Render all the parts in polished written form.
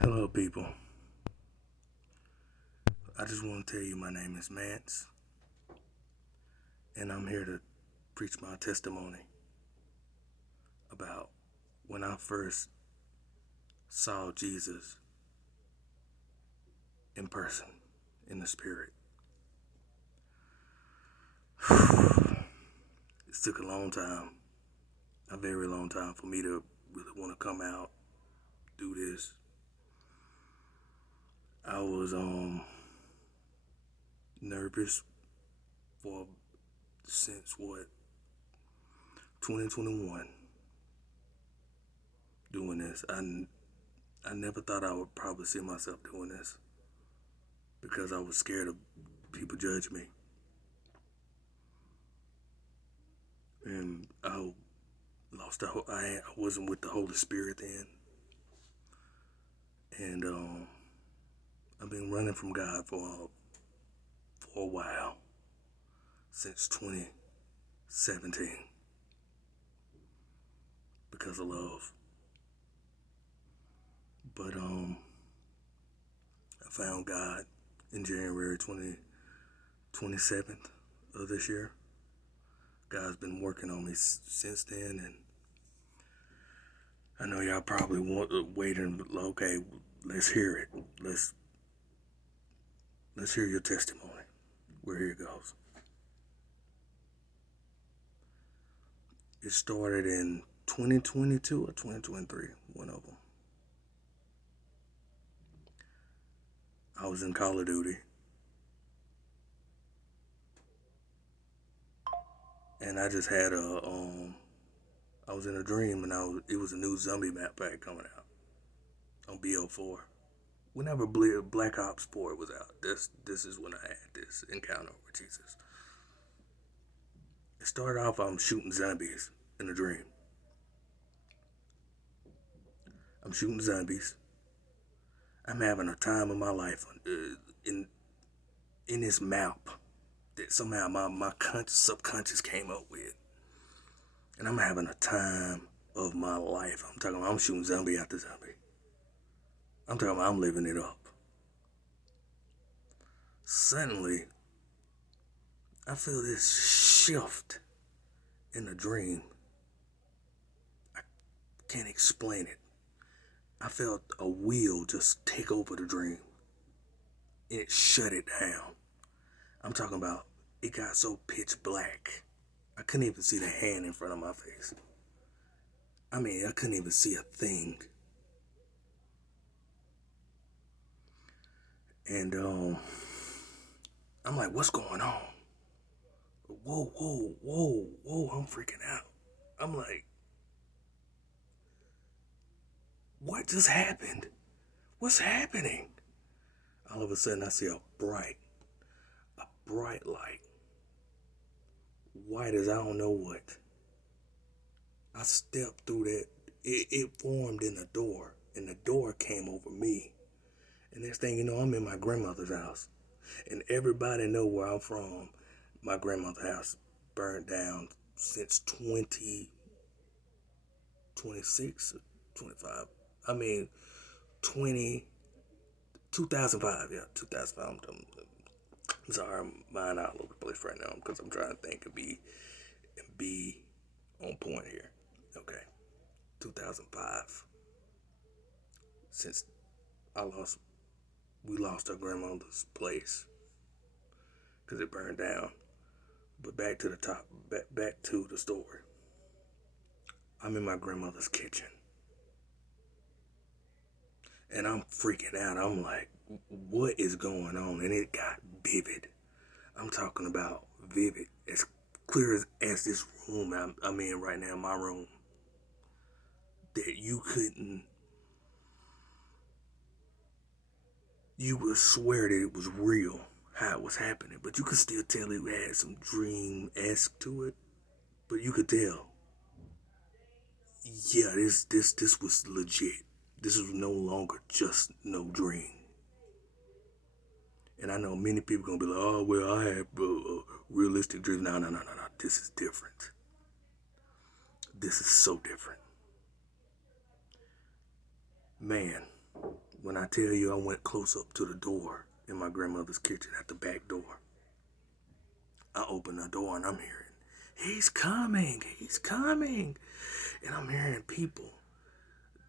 Hello, people. I just want to tell you my name is Mance, and I'm here to preach my testimony about when I first saw Jesus in person, in the spirit. It took a long time, a very long time, for me to really want to come out, do this. I was nervous for since 2021 doing this. I never thought I would probably see myself doing this because I was scared of people judge me. And I lost the I wasn't with the Holy Spirit then, and I've been running from God for a while, since 2017, because of love. But I found God in January 27th of this year. God's been working on me since then, and I know y'all probably waiting. Okay, let's hear it. Let's hear your testimony. Well, here it goes. It started in 2022 or 2023, one of them. I was in Call of Duty, and I just had I was in a dream, and it was a new zombie map pack coming out on BO4. Whenever Black Ops 4 was out, this is when I had this encounter with Jesus. It started off, I'm shooting zombies in a dream. I'm shooting zombies. I'm having a time of my life in this map that somehow my subconscious came up with, and I'm having a time of my life. I'm talking about I'm shooting zombie after zombie. I'm talking about I'm living it up. Suddenly, I feel this shift in a dream. I can't explain it. I felt a wheel just take over the dream. It shut it down. I'm talking about it got so pitch black. I couldn't even see the hand in front of my face. I mean, I couldn't even see a thing. And I'm like, what's going on? Whoa, whoa, whoa, whoa, I'm freaking out. I'm like, what just happened? What's happening? All of a sudden I see a bright light. White as I don't know what. I stepped through that. It formed in the door, and the door came over me. And next thing you know, I'm in my grandmother's house. And everybody know where I'm from. My grandmother's house burned down since 2026, 25. I mean, 20, 2005, yeah, 2005. I'm sorry, I'm mind all over the place right now because I'm trying to think and be on point here. Okay, 2005. Since I lost, we lost our grandmother's place because it burned down. But back to the top, back to the story. I'm in my grandmother's kitchen, and I'm freaking out. I'm like, what is going on? And it got vivid. I'm talking about vivid, as clear as this room I'm in right now, my room. That you would swear that it was real, how it was happening, but you could still tell it had some dream-esque to it. But you could tell, yeah, this was legit. This was no longer just no dream. And I know many people gonna be like, oh well, I have realistic dreams. No, no, no, no, no. This is different. This is so different. Man, when I tell you I went close up to the door in my grandmother's kitchen at the back door, I opened the door and I'm hearing, he's coming, he's coming. And I'm hearing people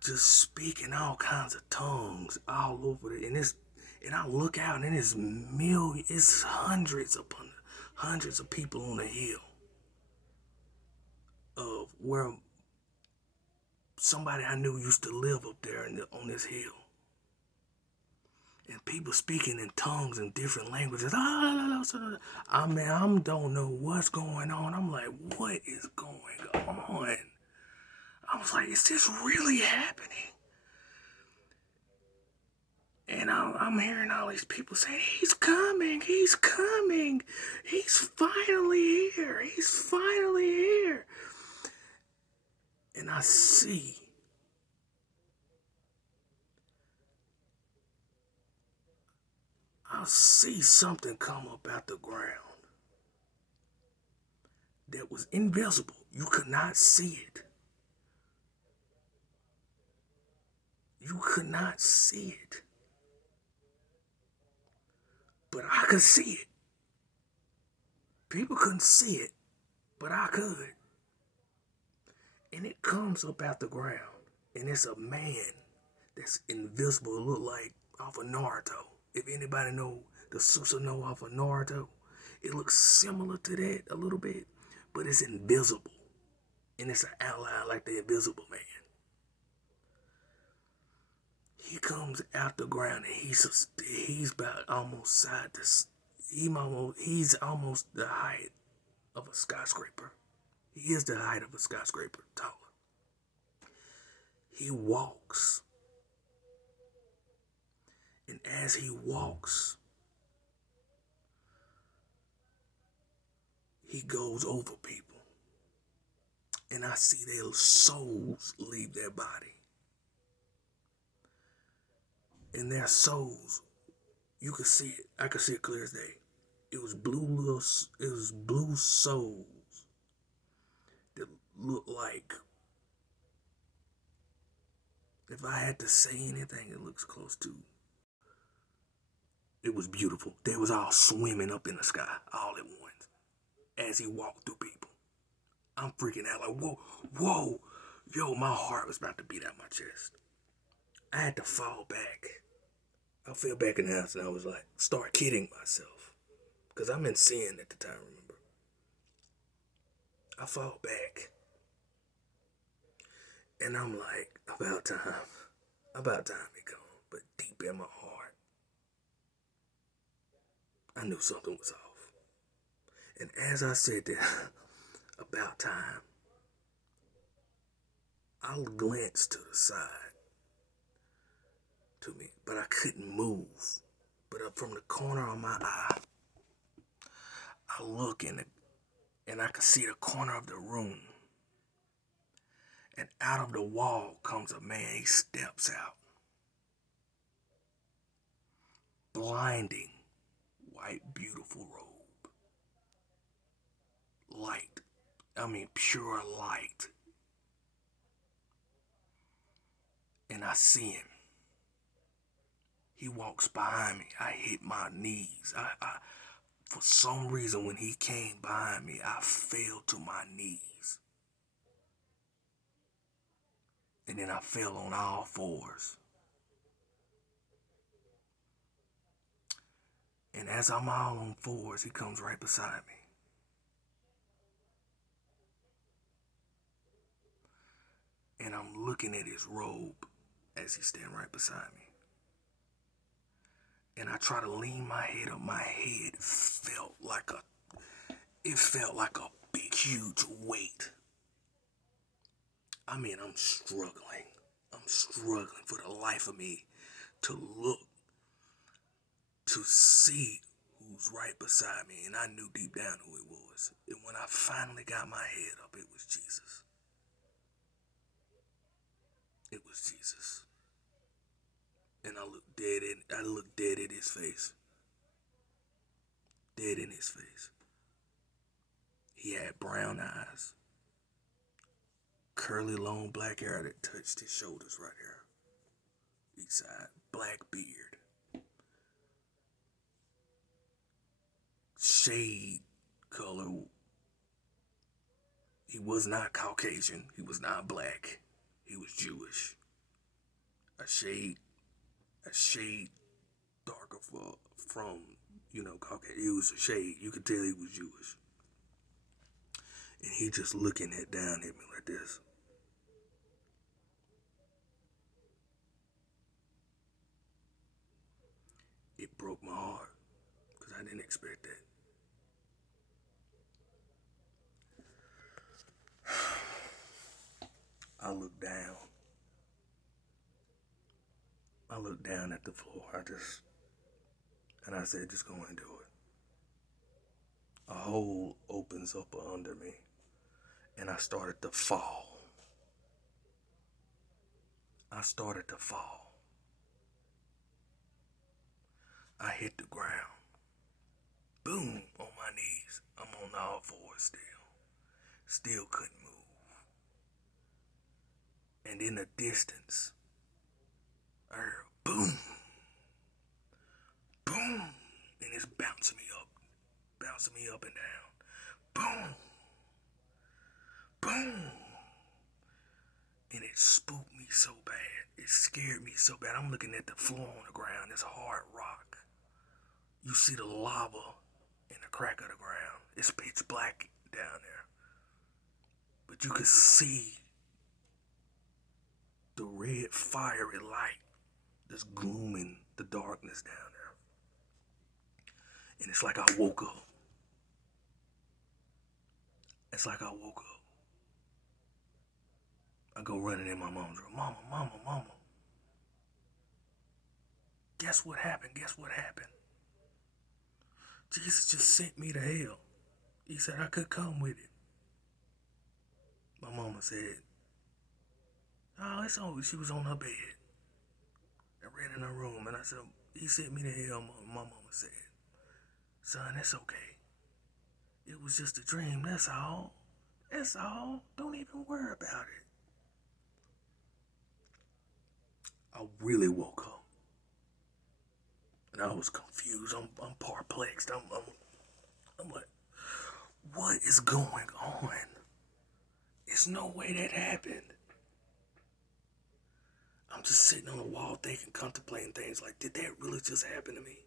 just speaking all kinds of tongues all over it. And I look out and it's hundreds upon hundreds of people on the hill of where somebody I knew used to live up there on this hill. And people speaking in tongues in different languages. I mean, I don't know what's going on. I'm like, what is going on? I was like, is this really happening? And I'm hearing all these people saying, he's coming, he's coming. He's finally here, he's finally here. And I see something come up out the ground that was invisible. You could not see it. You could not see it. But I could see it. People couldn't see it, but I could. And it comes up out the ground. And it's a man that's invisible. It look like off of Naruto. If anybody know the Susanoo off of Naruto, it looks similar to that a little bit, but it's invisible. And it's an outline like the Invisible Man. He comes out the ground and he's about almost he's almost the height of a skyscraper. He is the height of a skyscraper, taller. He walks. And as he walks, he goes over people. And I see their souls leave their body. And their souls, you could see it. I could see it clear as day. It was blue souls that looked like, if I had to say anything, it looks close to. It was beautiful. They was all swimming up in the sky, all at once, as he walked through people. I'm freaking out like, whoa. Yo, my heart was about to beat out my chest. I had to fall back. I fell back in the house and I was like, start kidding myself. Because I'm in sin at the time, remember? I fall back. And I'm like, about time it come. But deep in my heart, I knew something was off. And as I said that, about time, I glanced to the side to me, but I couldn't move. But up from the corner of my eye, I look and I could see the corner of the room. And out of the wall comes a man. He steps out. Blinding, white, beautiful robe. Light. I mean, pure light. And I see him. He walks behind me. I hit my knees. For some reason, when he came behind me, I fell to my knees. And then I fell on all fours. And as I'm all on fours, he comes right beside me. And I'm looking at his robe as he's standing right beside me. And I try to lean my head up. My head felt like a big, huge weight. I mean, I'm struggling. I'm struggling for the life of me to look, to see who's right beside me. And I knew deep down who it was. And when I finally got my head up, it was Jesus. It was Jesus. And I looked dead at his face. Dead in his face. He had brown eyes. Curly, long black hair that touched his shoulders right here. Each side. black beard, shade color. He was not Caucasian. He was not black. He was Jewish. A shade darker from, Caucasian. He was a shade. You could tell he was Jewish. And he just looking down at me like this. It broke my heart because I didn't expect that. I looked down. I looked down at the floor. And I said, just go and do it. A hole opens up under me, and I started to fall. I started to fall. I hit the ground. Boom, on my knees. I'm on all fours still. Still couldn't move. And in the distance, I heard boom, boom, and it's bouncing me up and down. Boom, boom. And it spooked me so bad. It scared me so bad. I'm looking at the floor on the ground. It's hard rock. You see the lava in the crack of the ground. It's pitch black down there. But you could see the red fiery light that's glooming the darkness down there. And it's like I woke up. It's like I woke up. I go running in my mom's room. Mama. Guess what happened? Jesus just sent me to hell. He said I could come with it. My mama said, oh, it's over. She was on her bed. I ran in her room and I said, he sent me to hell. My mama said, son, it's okay. It was just a dream, that's all. That's all. Don't even worry about it. I really woke up. And I was confused. I'm perplexed. I'm like, what is going on? There's no way that happened. I'm just sitting on the wall thinking, contemplating things like, did that really just happen to me?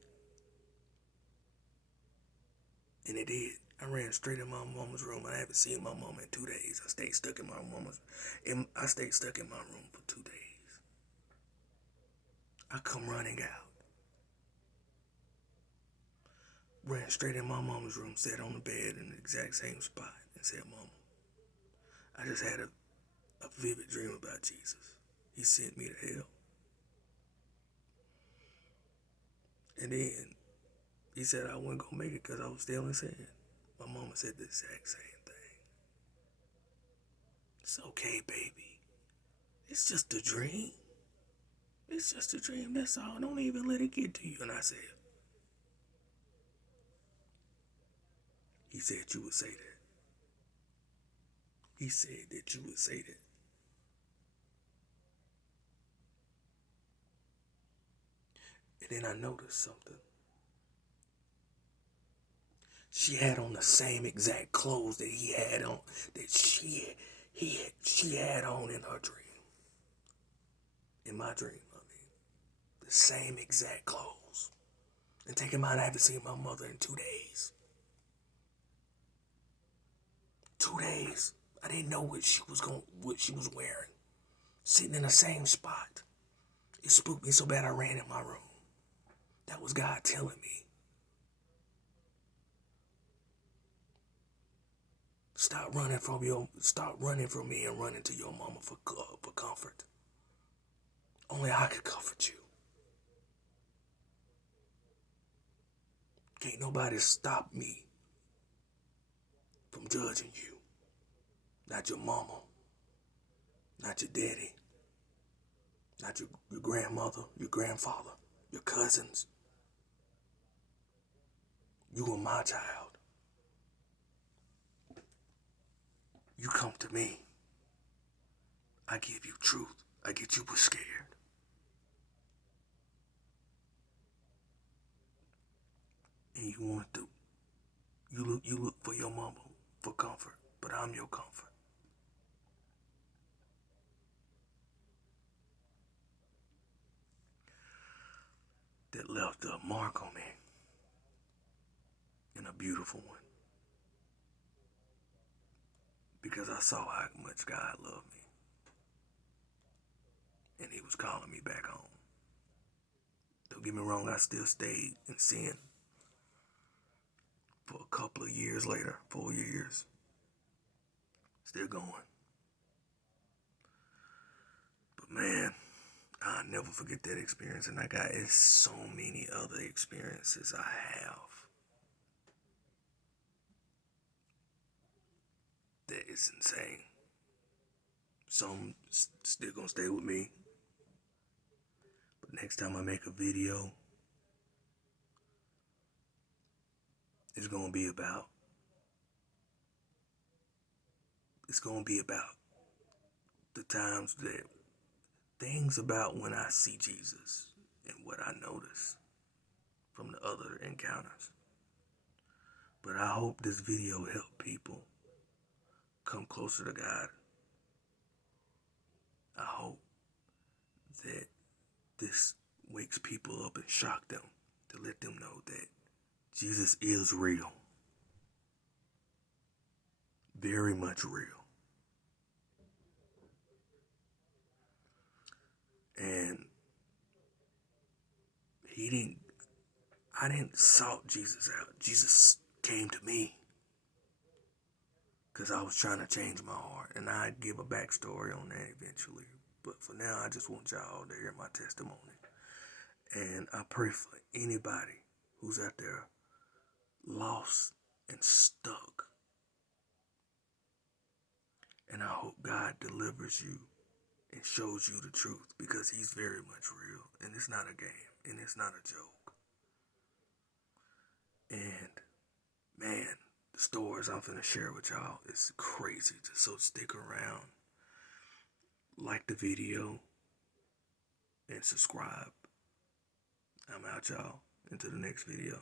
And it did. I ran straight in my mama's room. I haven't seen my mama in 2 days. I stayed stuck in my room for 2 days. I come running out. Ran straight in my mama's room, sat on the bed in the exact same spot and said, Mama, I just had a vivid dream about Jesus. He sent me to hell. And then he said I wasn't going to make it because I was still in sin. My mama said the exact same thing. It's okay, baby. It's just a dream. It's just a dream, that's all. Don't even let it get to you. And I said, he said you would say that. He said that you would say that. And then I noticed something. She had on the same exact clothes that he had on, that she had on in her dream. In my dream, the same exact clothes. And take in mind, I haven't seen my mother in 2 days. 2 days. I didn't know what she was wearing. Sitting in the same spot. It spooked me so bad I ran in my room. That was God telling me. Stop running from me and running to your mama for comfort. Only I could comfort you. Can't nobody stop me from judging you. Not your mama. Not your daddy. Not your grandmother, your grandfather, your cousins. You are my child. You come to me. I give you truth. I get you scared. and you look for your mama for comfort, but I'm your comfort. That left a mark on me, and a beautiful one, because I saw how much God loved me, and he was calling me back home. Don't get me wrong, I still stayed in sin for a couple of years later, 4 years, still going. But man, I'll never forget that experience, and I got so many other experiences I have that is insane. Some still gonna stay with me, but next time I make a video, it's gonna be about the times that things about when I see Jesus and what I notice from the other encounters. But I hope this video helped people come closer to God. I hope that this wakes people up and shock them to let them know that Jesus is real. Very much real. And I didn't salt Jesus out. Jesus came to me because I was trying to change my heart. And I'd give a backstory on that eventually. But for now, I just want y'all to hear my testimony. And I pray for anybody who's out there lost and stuck. And I hope God delivers you and shows you the truth, because he's very much real. And it's not a game. And it's not a joke. And man, the stories I'm finna share with y'all is crazy. So stick around, like the video, and subscribe. I'm out, y'all. Into the next video.